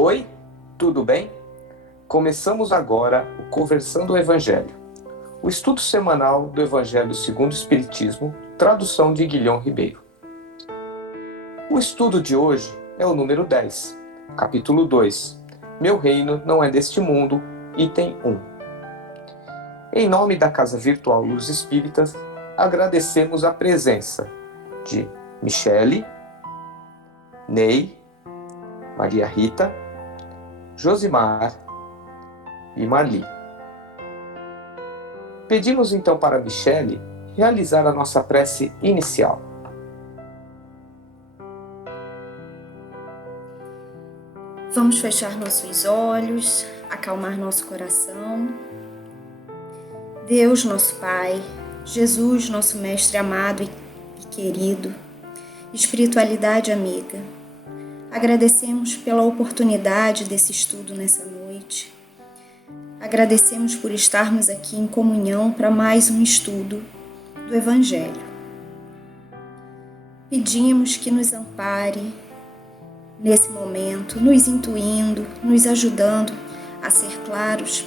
Oi, tudo bem? Começamos agora o Conversando o Evangelho, o estudo semanal do Evangelho segundo o Espiritismo, tradução de Guilhom Ribeiro. O estudo de hoje é o número 10, capítulo 2, Meu Reino Não É Deste Mundo, item 1. Em nome da Casa Virtual Luz Espíritas, agradecemos a presença de Michele, Ney, Maria Rita, Josimar e Marli. Pedimos então para Michele realizar a nossa prece inicial. Vamos fechar nossos olhos, acalmar nosso coração. Deus, nosso Pai, Jesus, nosso Mestre amado e querido, espiritualidade amiga, agradecemos pela oportunidade desse estudo nessa noite. Agradecemos por estarmos aqui em comunhão para mais um estudo do Evangelho. Pedimos que nos ampare nesse momento, nos intuindo, nos ajudando a ser claros,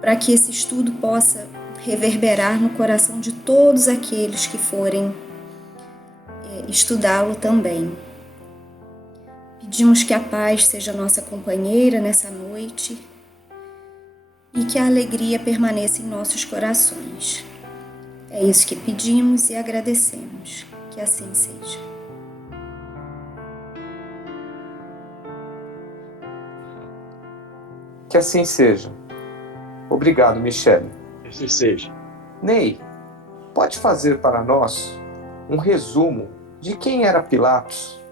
para que esse estudo possa reverberar no coração de todos aqueles que forem estudá-lo também. Pedimos que a paz seja nossa companheira nessa noite e que a alegria permaneça em nossos corações. É isso que pedimos e agradecemos. Que assim seja. Que assim seja. Obrigado, Michele. Que assim seja. Ney, pode fazer para nós um resumo de quem era Pilatos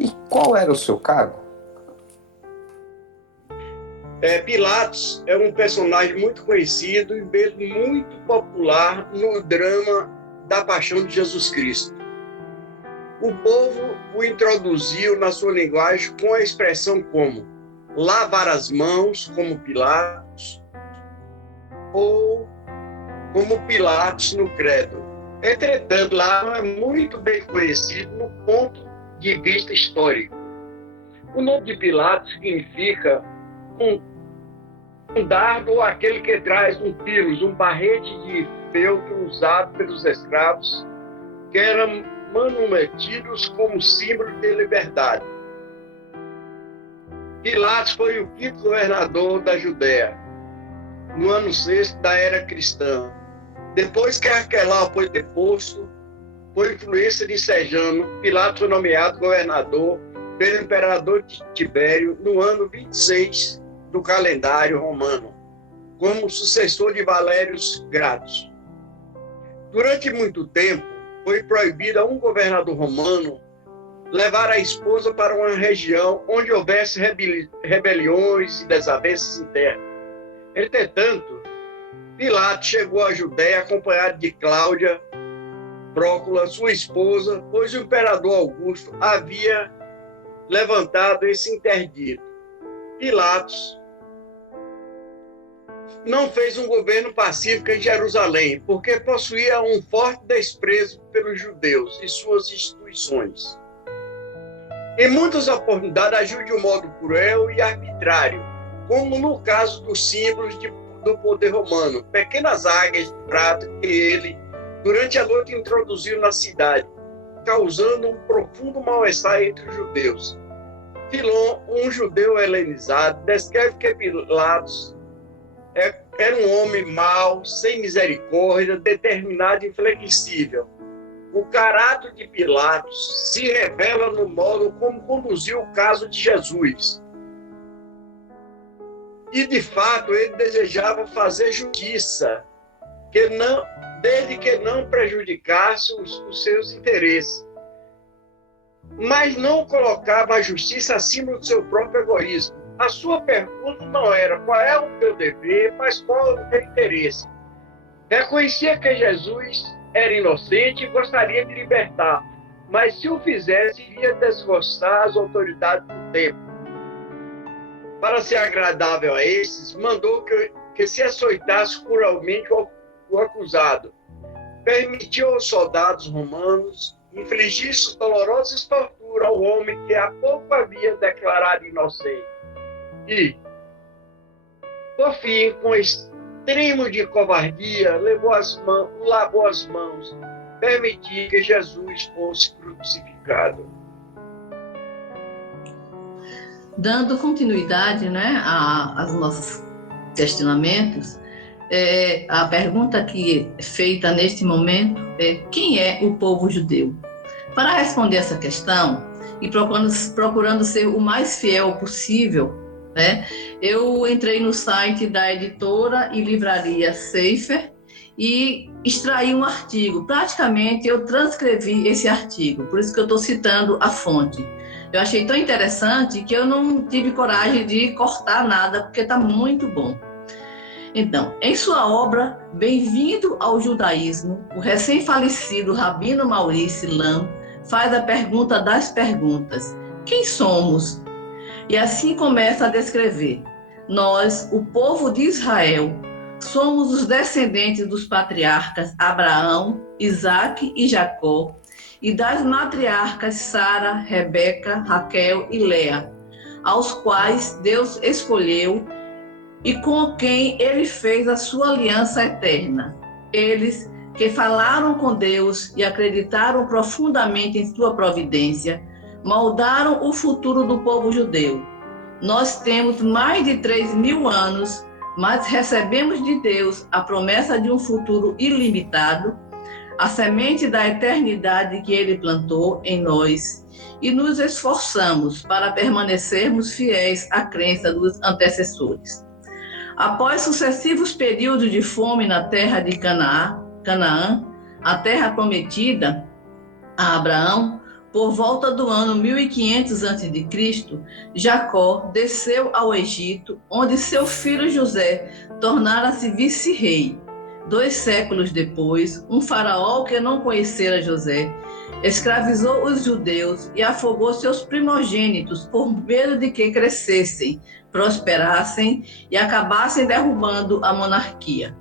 e qual era o seu cargo? Pilatos é um personagem muito conhecido e mesmo muito popular no drama da Paixão de Jesus Cristo. O povo o introduziu na sua linguagem com a expressão como lavar as mãos, como Pilatos, ou como Pilatos no credo. Entretanto, lá não é muito bem conhecido no ponto de vista histórico. O nome de Pilatos significa um dardo ou aquele que traz um pilos, um barrete de feltro usado pelos escravos, que eram manumetidos como símbolo de liberdade. Pilatos foi o quinto governador da Judéia, no ano 6 da era cristã. Depois que Arquelau foi deposto, por influência de Sejano, Pilatos foi nomeado governador pelo imperador Tibério no ano 26 do calendário romano, como sucessor de Valério Grato. Durante muito tempo, foi proibido a um governador romano levar a esposa para uma região onde houvesse rebeliões e desavenças internas. Entretanto, Pilatos chegou à Judéia acompanhado de Cláudia Prócula, sua esposa, pois o imperador Augusto havia levantado esse interdito. Pilatos não fez um governo pacífico em Jerusalém, porque possuía um forte desprezo pelos judeus e suas instituições. Em muitas oportunidades agiu de um modo cruel e arbitrário, como no caso dos símbolos do poder romano, pequenas águias de prata que ele, durante a noite, introduziu na cidade, causando um profundo mal-estar entre os judeus. Filon, um judeu helenizado, descreve que Pilatos era um homem mau, sem misericórdia, determinado e inflexível. O caráter de Pilatos se revela no modo como conduziu o caso de Jesus. E, de fato, ele desejava fazer justiça, desde que não prejudicasse os seus interesses. Mas não colocava a justiça acima do seu próprio egoísmo. A sua pergunta não era qual é o teu dever, mas qual é o teu interesse. Reconhecia que Jesus era inocente e gostaria de libertar, mas se o fizesse, iria desgostar as autoridades do tempo. Para ser agradável a esses, mandou que se açoitasse cruelmente o acusado. Permitiu aos soldados romanos infligir dolorosas torturas captura o homem que há pouco havia declarado inocente. E, por fim, com extremo de covardia, lavou as mãos, permitiu que Jesus fosse crucificado. Dando continuidade, né, aos nossos questionamentos, a pergunta que é feita neste momento é: quem é o povo judeu? Para responder essa questão, e procurando ser o mais fiel possível, né, eu entrei no site da editora e livraria Sefer e extraí um artigo. Praticamente eu transcrevi esse artigo, por isso que eu estou citando a fonte. Eu achei tão interessante que eu não tive coragem de cortar nada, porque está muito bom. Então, em sua obra Bem-vindo ao Judaísmo, o recém-falecido Rabino Maurice Lamm faz a pergunta das perguntas: quem somos? E assim começa a descrever: nós, o povo de Israel, somos os descendentes dos patriarcas Abraão, Isaque e Jacó, e das matriarcas Sara, Rebeca, Raquel e Léa, aos quais Deus escolheu e com quem ele fez a sua aliança eterna. Eles que falaram com Deus e acreditaram profundamente em sua providência, moldaram o futuro do povo judeu. Nós temos mais de 3.000 anos, mas recebemos de Deus a promessa de um futuro ilimitado, a semente da eternidade que ele plantou em nós, e nos esforçamos para permanecermos fiéis à crença dos antecessores. Após sucessivos períodos de fome na terra de Canaã, a terra prometida a Abraão, por volta do ano 1500 a.C., Jacó desceu ao Egito, onde seu filho José tornara-se vice-rei. 2 séculos depois, um faraó que não conhecera José escravizou os judeus e afogou seus primogênitos por medo de que crescessem, prosperassem e acabassem derrubando a monarquia.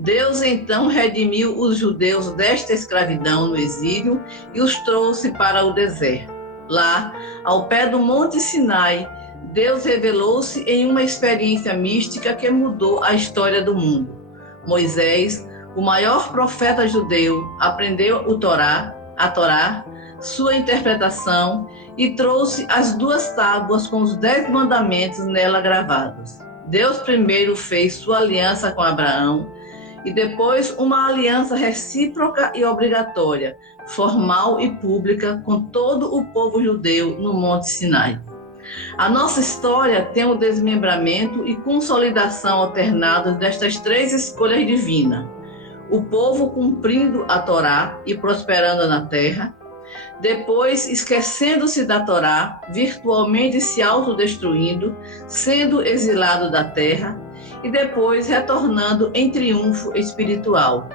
Deus então redimiu os judeus desta escravidão no exílio e os trouxe para o deserto. Lá, ao pé do Monte Sinai, Deus revelou-se em uma experiência mística que mudou a história do mundo. Moisés, o maior profeta judeu, aprendeu a Torá, sua interpretação, e trouxe as 2 tábuas com os 10 mandamentos nela gravados. Deus primeiro fez sua aliança com Abraão e depois uma aliança recíproca e obrigatória, formal e pública, com todo o povo judeu no Monte Sinai. A nossa história tem o desmembramento e consolidação alternados destas 3 escolhas divinas: o povo cumprindo a Torá e prosperando na terra, depois esquecendo-se da Torá, virtualmente se autodestruindo, sendo exilado da terra, e depois retornando em triunfo espiritual.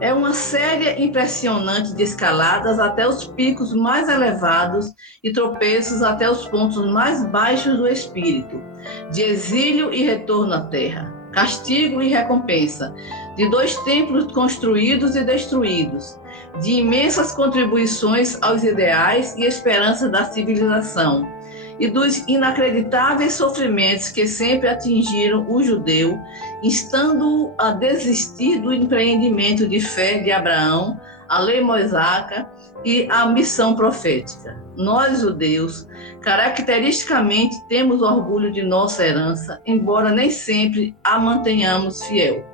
É uma série impressionante de escaladas até os picos mais elevados e tropeços até os pontos mais baixos do espírito, de exílio e retorno à terra, castigo e recompensa, de 2 templos construídos e destruídos, de imensas contribuições aos ideais e esperanças da civilização, e dos inacreditáveis sofrimentos que sempre atingiram o judeu, instando-o a desistir do empreendimento de fé de Abraão, a lei mosaica e a missão profética. Nós, judeus, caracteristicamente temos orgulho de nossa herança, embora nem sempre a mantenhamos fiel.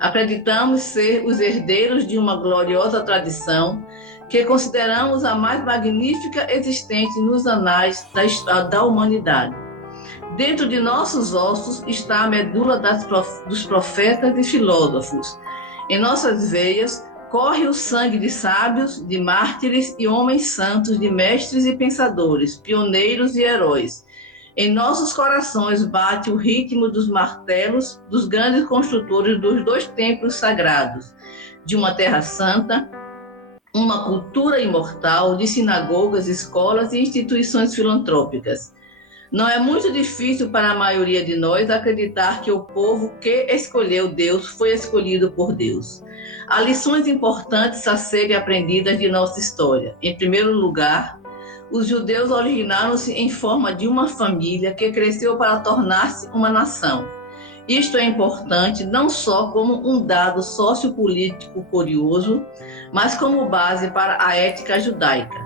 Acreditamos ser os herdeiros de uma gloriosa tradição que consideramos a mais magnífica existente nos anais da humanidade. Dentro de nossos ossos está a medula dos profetas e filósofos. Em nossas veias corre o sangue de sábios, de mártires e homens santos, de mestres e pensadores, pioneiros e heróis. Em nossos corações bate o ritmo dos martelos dos grandes construtores dos 2 templos sagrados, de uma terra santa, uma cultura imortal, de sinagogas, escolas e instituições filantrópicas. Não é muito difícil para a maioria de nós acreditar que o povo que escolheu Deus foi escolhido por Deus. Há lições importantes a serem aprendidas de nossa história. Em primeiro lugar, os judeus originaram-se em forma de uma família que cresceu para tornar-se uma nação. Isto é importante não só como um dado sociopolítico curioso, mas como base para a ética judaica.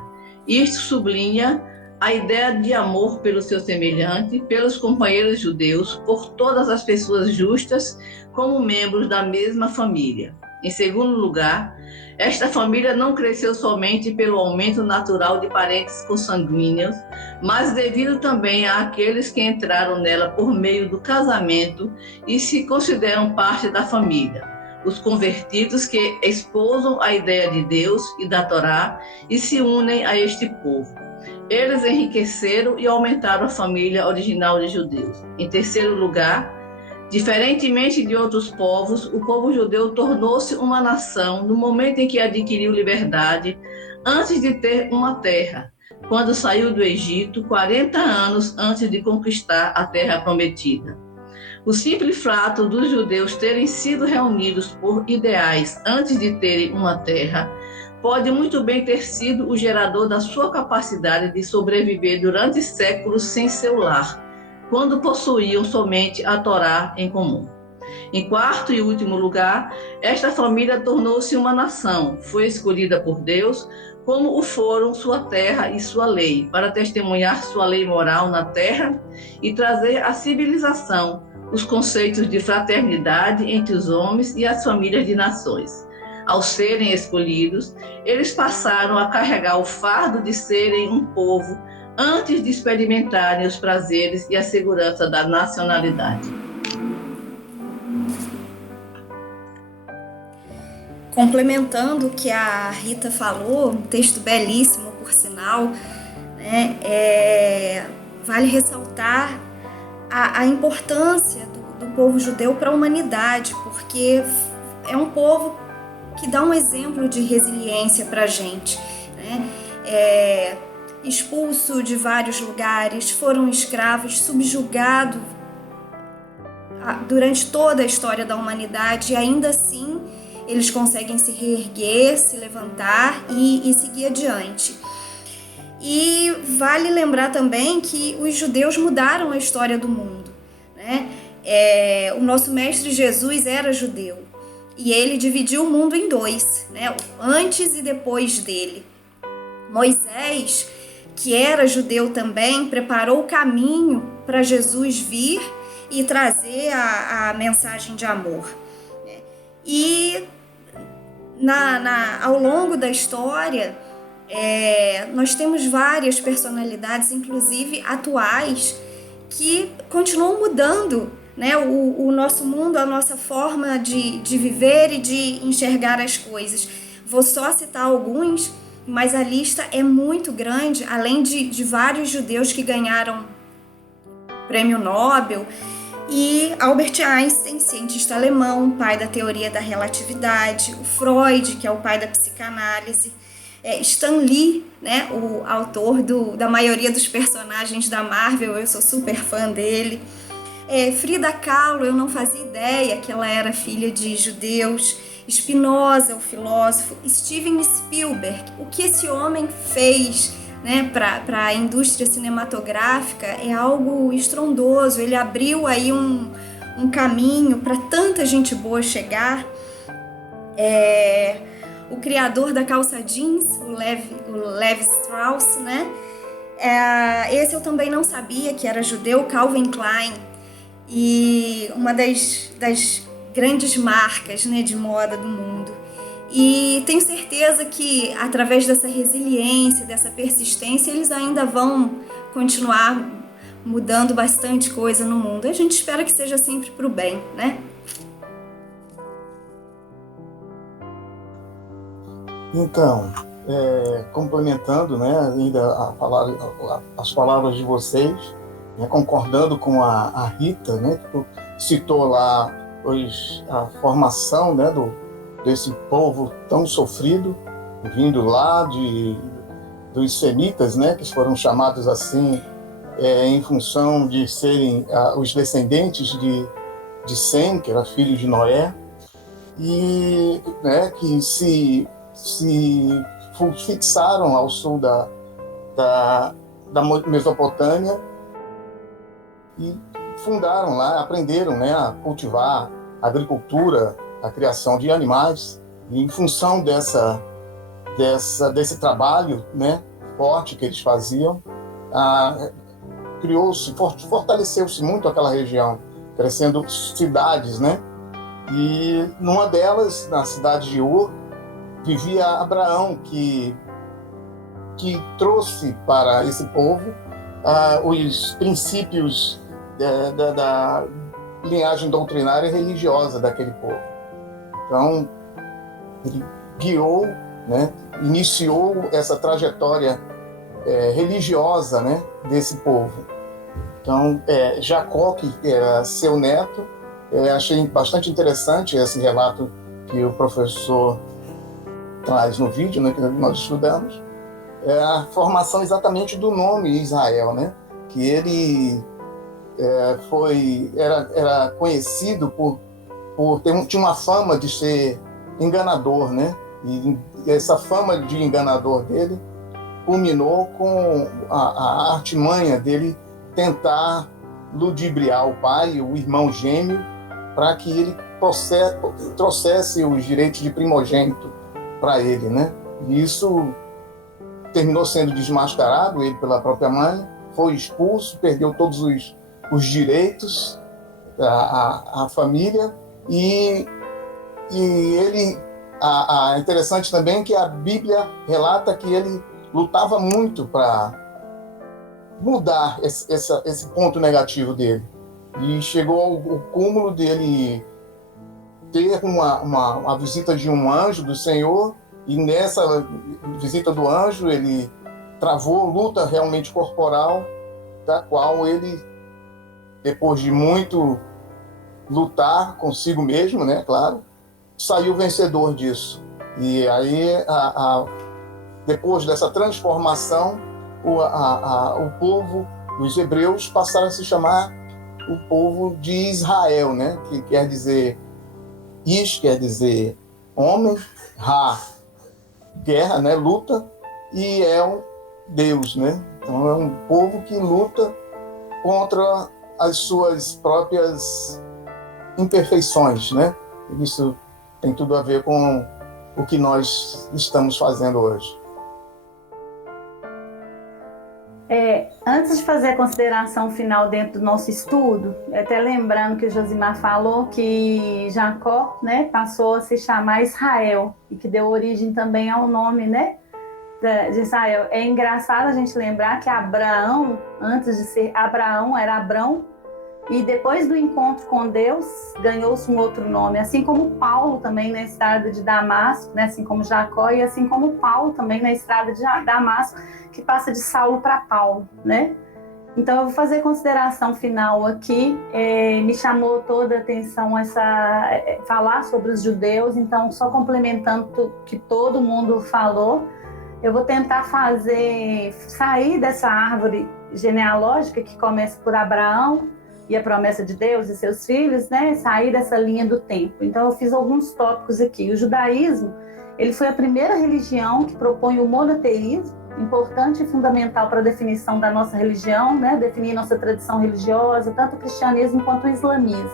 Isto sublinha a ideia de amor pelo seu semelhante, pelos companheiros judeus, por todas as pessoas justas, como membros da mesma família. Em segundo lugar, esta família não cresceu somente pelo aumento natural de parentes consanguíneos, mas devido também àqueles que entraram nela por meio do casamento e se consideram parte da família. Os convertidos que esposam a ideia de Deus e da Torá e se unem a este povo. Eles enriqueceram e aumentaram a família original de judeus. Em terceiro lugar, diferentemente de outros povos, o povo judeu tornou-se uma nação no momento em que adquiriu liberdade, antes de ter uma terra, quando saiu do Egito, 40 anos antes de conquistar a terra prometida. O simples fato dos judeus terem sido reunidos por ideais antes de terem uma terra pode muito bem ter sido o gerador da sua capacidade de sobreviver durante séculos sem seu lar, quando possuíam somente a Torá em comum. Em quarto e último lugar, esta família tornou-se uma nação, foi escolhida por Deus, como o foram sua terra e sua lei, para testemunhar sua lei moral na terra e trazer à civilização os conceitos de fraternidade entre os homens e as famílias de nações. Ao serem escolhidos, eles passaram a carregar o fardo de serem um povo antes de experimentarem os prazeres e a segurança da nacionalidade. Complementando o que a Rita falou, um texto belíssimo, por sinal, né, vale ressaltar a importância do povo judeu para a humanidade, porque é um povo que dá um exemplo de resiliência para a gente, né? Expulso de vários lugares, foram escravos, subjugados durante toda a história da humanidade, e ainda assim eles conseguem se reerguer, se levantar e seguir adiante. E vale lembrar também que os judeus mudaram a história do mundo, né? O nosso mestre Jesus era judeu e ele dividiu o mundo em dois, né? Antes e depois dele. Moisés, que era judeu também, preparou o caminho para Jesus vir e trazer a mensagem de amor. E ao longo da história, nós temos várias personalidades, inclusive atuais, que continuam mudando, né, o nosso mundo, a nossa forma de viver e de enxergar as coisas. Vou só citar alguns, mas a lista é muito grande, além de vários judeus que ganharam prêmio Nobel, e Albert Einstein, cientista alemão, pai da teoria da relatividade, o Freud, que é o pai da psicanálise, Stan Lee, né, o autor da maioria dos personagens da Marvel, eu sou super fã dele, Frida Kahlo, eu não fazia ideia que ela era filha de judeus, Spinoza, o filósofo, Steven Spielberg, o que esse homem fez, né, para a indústria cinematográfica é algo estrondoso. Ele abriu aí um caminho para tanta gente boa chegar. O criador da calça jeans, o Levi Strauss, né? Esse eu também não sabia que era judeu, Calvin Klein, e uma das grandes marcas, né, de moda do mundo. E tenho certeza que através dessa resiliência, dessa persistência, eles ainda vão continuar mudando bastante coisa no mundo. A gente espera que seja sempre para o bem, né? Então, complementando, né, ainda as palavras de vocês, né, concordando com a Rita, né, que citou lá a formação, né, desse povo tão sofrido, vindo lá dos semitas, né, que foram chamados assim em função de serem os descendentes de Sem, que era filho de Noé, e, né, que se fixaram ao sul da Mesopotâmia e fundaram lá, aprenderam, né, a cultivar a agricultura, a criação de animais. E em função desse trabalho, né, forte que eles faziam, fortaleceu-se muito aquela região, crescendo cidades, né? E numa delas, na cidade de Ur, vivia Abraão, que trouxe para esse povo os princípios da linhagem doutrinária e religiosa daquele povo. Então, ele guiou, né, iniciou essa trajetória religiosa, né, desse povo. Então, Jacó, que era seu neto, achei bastante interessante esse relato que o professor traz no vídeo, né, que nós estudamos, a formação exatamente do nome Israel, né, que ele era conhecido tinha uma fama de ser enganador, né, e essa fama de enganador dele culminou com a artimanha dele tentar ludibriar o pai, o irmão gêmeo, para que ele trouxesse os direitos de primogênito para ele, né? E isso terminou sendo desmascarado, ele pela própria mãe, foi expulso, perdeu todos os direitos à família, e ele... interessante também que a Bíblia relata que ele lutava muito para mudar esse ponto negativo dele. E chegou ao cúmulo dele ter uma visita de um anjo do Senhor, e nessa visita do anjo ele travou luta realmente corporal, da qual ele, depois de muito lutar consigo mesmo, né, claro, saiu vencedor disso. E aí, depois dessa transformação, o povo, os hebreus, passaram a se chamar o povo de Israel, né? Que quer dizer quer dizer homem, Ra, guerra, né? Luta, e El, Deus, né? Então é um povo que luta contra as suas próprias imperfeições, né? Isso tem tudo a ver com o que nós estamos fazendo hoje. Antes de fazer a consideração final dentro do nosso estudo, até lembrando que o Josimar falou que Jacó, né, passou a se chamar Israel, e que deu origem também ao nome, né, de Israel. É engraçado a gente lembrar que Abraão, antes de ser Abraão, era Abrão, e depois do encontro com Deus, ganhou-se um outro nome, assim como Paulo também na estrada de Damasco, né? Assim como Jacó, e assim como Paulo também na estrada de Damasco, que passa de Saulo para Paulo, né? Então eu vou fazer consideração final aqui. Me chamou toda a atenção falar sobre os judeus, então só complementando o que todo mundo falou, eu vou tentar sair dessa árvore genealógica que começa por Abraão, e a promessa de Deus e seus filhos, né, sair dessa linha do tempo. Então eu fiz alguns tópicos aqui. O judaísmo, ele foi a primeira religião que propõe o monoteísmo, importante e fundamental para a definição da nossa religião, né, definir nossa tradição religiosa, tanto o cristianismo quanto o islamismo.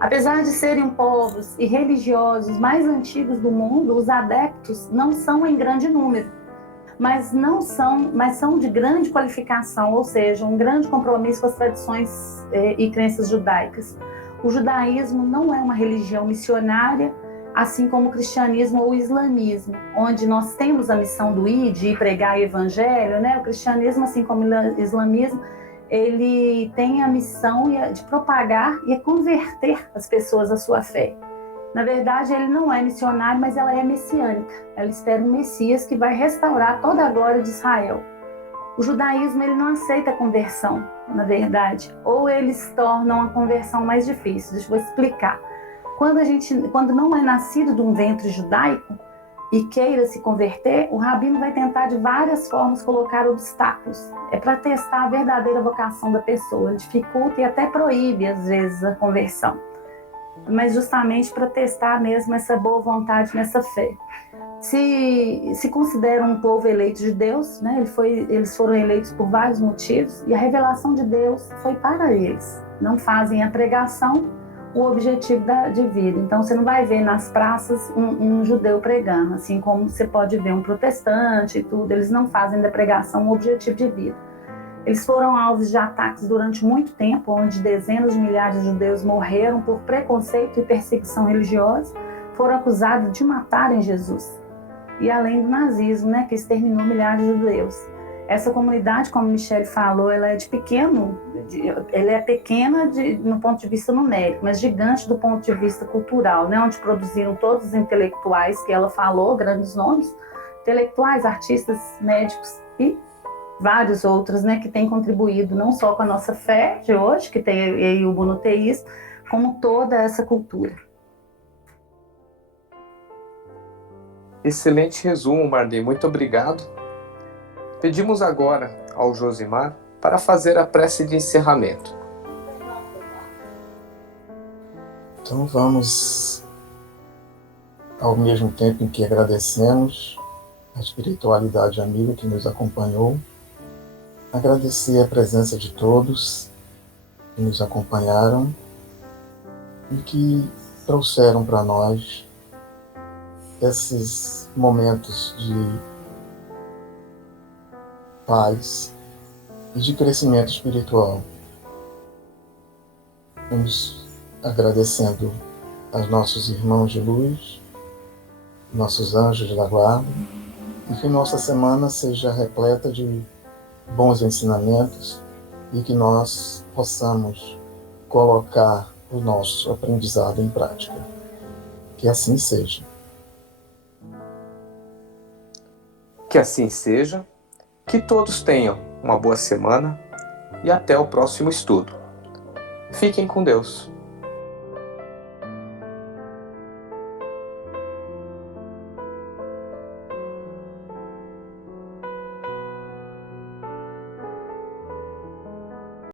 Apesar de serem povos e religiosos mais antigos do mundo, os adeptos não são em grande número, mas são de grande qualificação, ou seja, um grande compromisso com as tradições e crenças judaicas. O judaísmo não é uma religião missionária, assim como o cristianismo ou o islamismo, onde nós temos a missão do ir, de pregar o evangelho, né? O cristianismo, assim como o islamismo, ele tem a missão de propagar e converter as pessoas à sua fé. Na verdade, ele não é missionário, mas ela é messiânica. Ela espera um Messias que vai restaurar toda a glória de Israel. O judaísmo, ele não aceita a conversão, na verdade. Ou eles tornam a conversão mais difícil. Deixa eu explicar. Quando não é nascido de um ventre judaico e queira se converter, o rabino vai tentar de várias formas colocar obstáculos. É para testar a verdadeira vocação da pessoa. Ele dificulta e até proíbe, às vezes, a conversão, mas justamente para testar mesmo essa boa vontade nessa fé. se consideram um povo eleito de Deus, né? Eles foram eleitos por vários motivos, e a revelação de Deus foi para eles. Não fazem a pregação o objetivo de vida. Então, você não vai ver nas praças um judeu pregando, assim como você pode ver um protestante e tudo. Eles não fazem da pregação o objetivo de vida. Eles foram alvos de ataques durante muito tempo, onde dezenas de milhares de judeus morreram por preconceito e perseguição religiosa, foram acusados de matarem Jesus. E além do nazismo, né, que exterminou milhares de judeus. Essa comunidade, como Michele falou, ela é pequena no ponto de vista numérico, mas gigante do ponto de vista cultural, né, onde produziram todos os intelectuais que ela falou, grandes nomes, intelectuais, artistas, médicos e vários outros, né, que têm contribuído não só com a nossa fé de hoje, que tem o monoteísmo, como toda essa cultura. Excelente resumo, Marli. Muito obrigado. Pedimos agora ao Josimar para fazer a prece de encerramento. Então vamos, ao mesmo tempo em que agradecemos a espiritualidade amiga que nos acompanhou, agradecer a presença de todos que nos acompanharam e que trouxeram para nós esses momentos de paz e de crescimento espiritual. Vamos agradecendo aos nossos irmãos de luz, nossos anjos da guarda, e que nossa semana seja repleta de bons ensinamentos e que nós possamos colocar o nosso aprendizado em prática. Que assim seja. Que assim seja, que todos tenham uma boa semana e até o próximo estudo. Fiquem com Deus.